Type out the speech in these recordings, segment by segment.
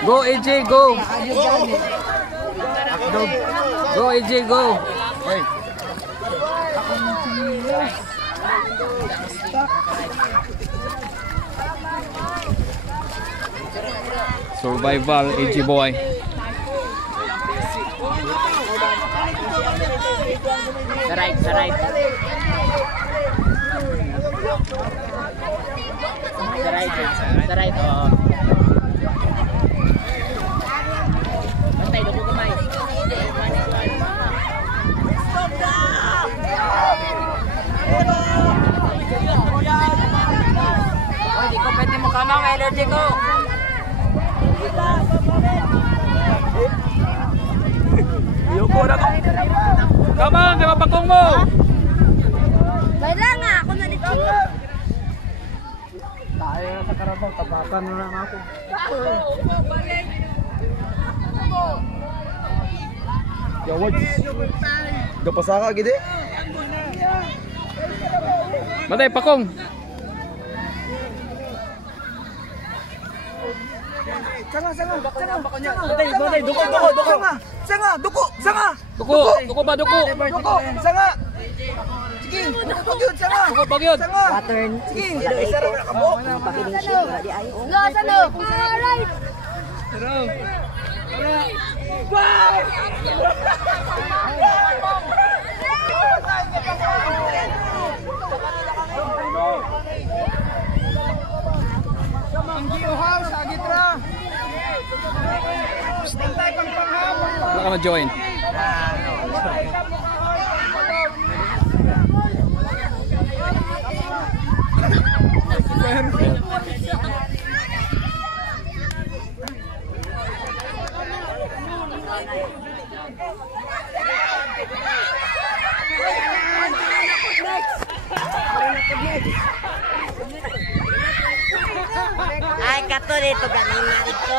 Go AJ, go! Go AJ, go! Hey. Survival AJ boy. Saray. Oh. Bantay do ko kamay. Stop na! Oh, di ko pwede mo kamang allergy ko. Yoko na ko. Kamang, di ba pakong mo? Baila nga, ako na dito. Tayo na sa Carabao, tapakan na lang ako. Yawad. Gapasaka gede. Matay pakong. Sanga. Batay, duko. Sanga. Duko ba duko? Sanga. Sige, pagyod sanga. Duko pagyod. Pattern. Sige, isa ra ka mo. Pakilisip wala di ayo. Lo, sano? Alright. Bye. House, agitra. Wala ka ma-join. Ay, kato dito ganina dito.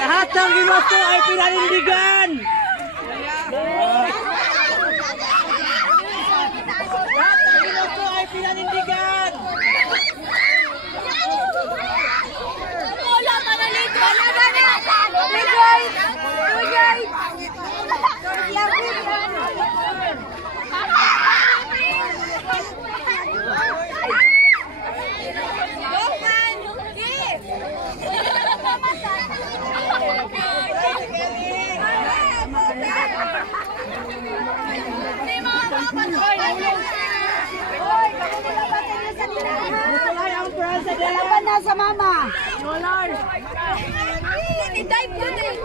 Lahat ng ginusto ay pinanindigan. Lahat ng ginusto ay pinanindigan. Wala ka na dito. Wala ka na. Bigay. Dalapan na sa mama. Roller. I-dive ko din.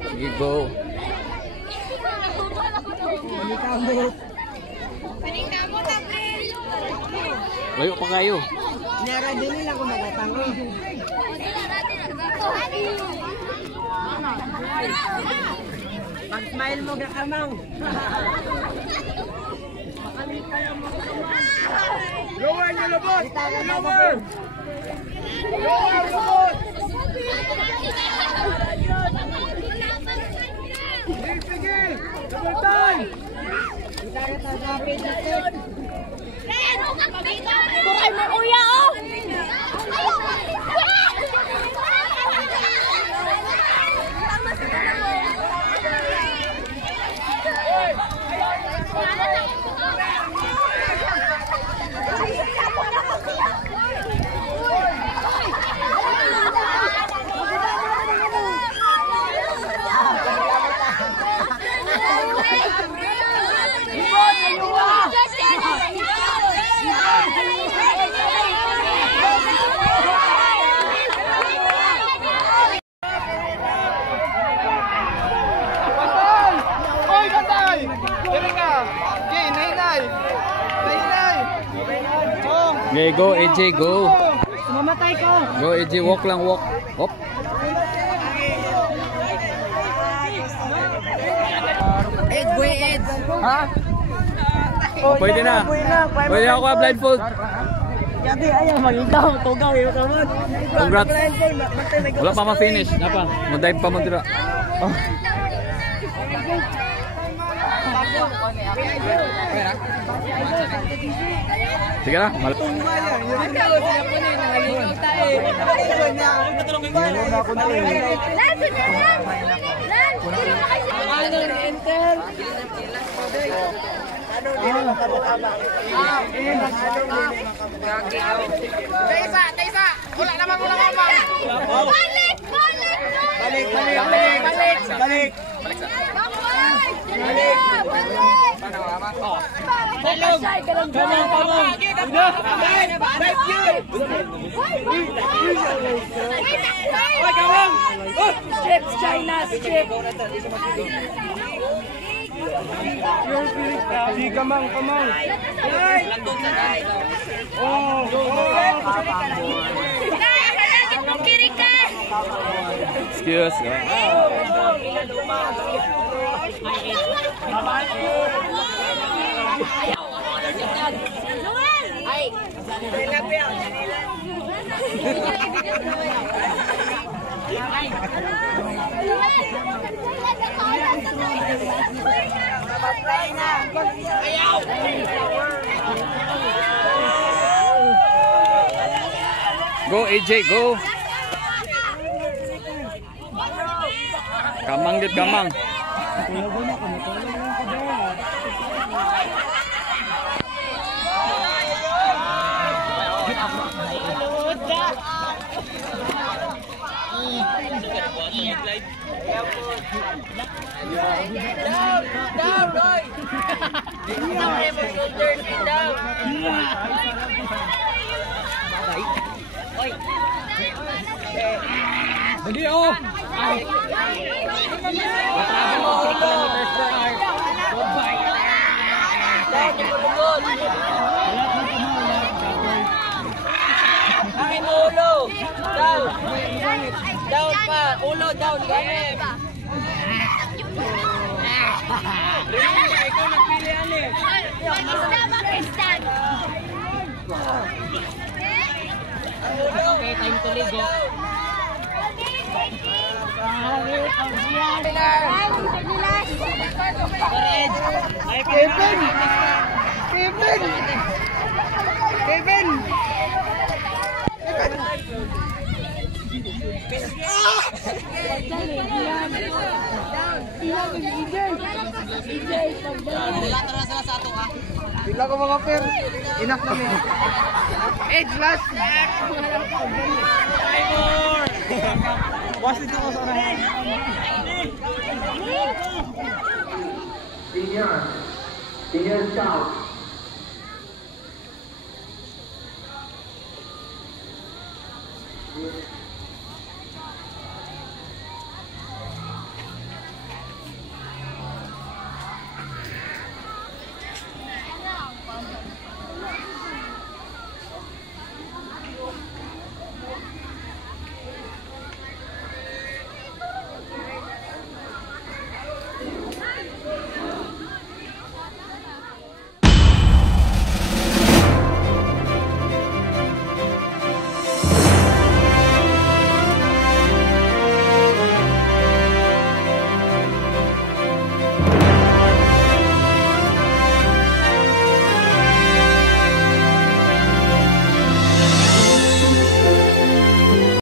Sige, go. Layo pa kayo. Nara din nila kung magatango. Pag-smile mo gakamang. Lower niyo labot! Lower! Lower labot! Sige! Double time! Buray mo kuya oh! Okay, go AJ, go. Mamatay ko! Go AJ, walk lang, walk. Hop. Ed, boy, Ed. Ha? Pwede na. Pwede ako blindfold. Yabi, ayaw mag-ikaw. Tugaw, yung kamon. Congrats. Wala pa ma-finish. Napa? Mag-dive pa mo dira. Oh. Sige na. Taisa! Wala naman mo lang mama! Balik! Balik! Balik! Strips, China, strip. Si kamang! Excuse. Go AJ, go. Kamang dit kamang. Down, Roy. Down. Dali oh. Down pa. Ulo, down. Ikaw nagpili ani. Okay, time to ligo. Bila ko mga per. Inak kami. Edge last. Was dito ko sa orahan. Senior Scout.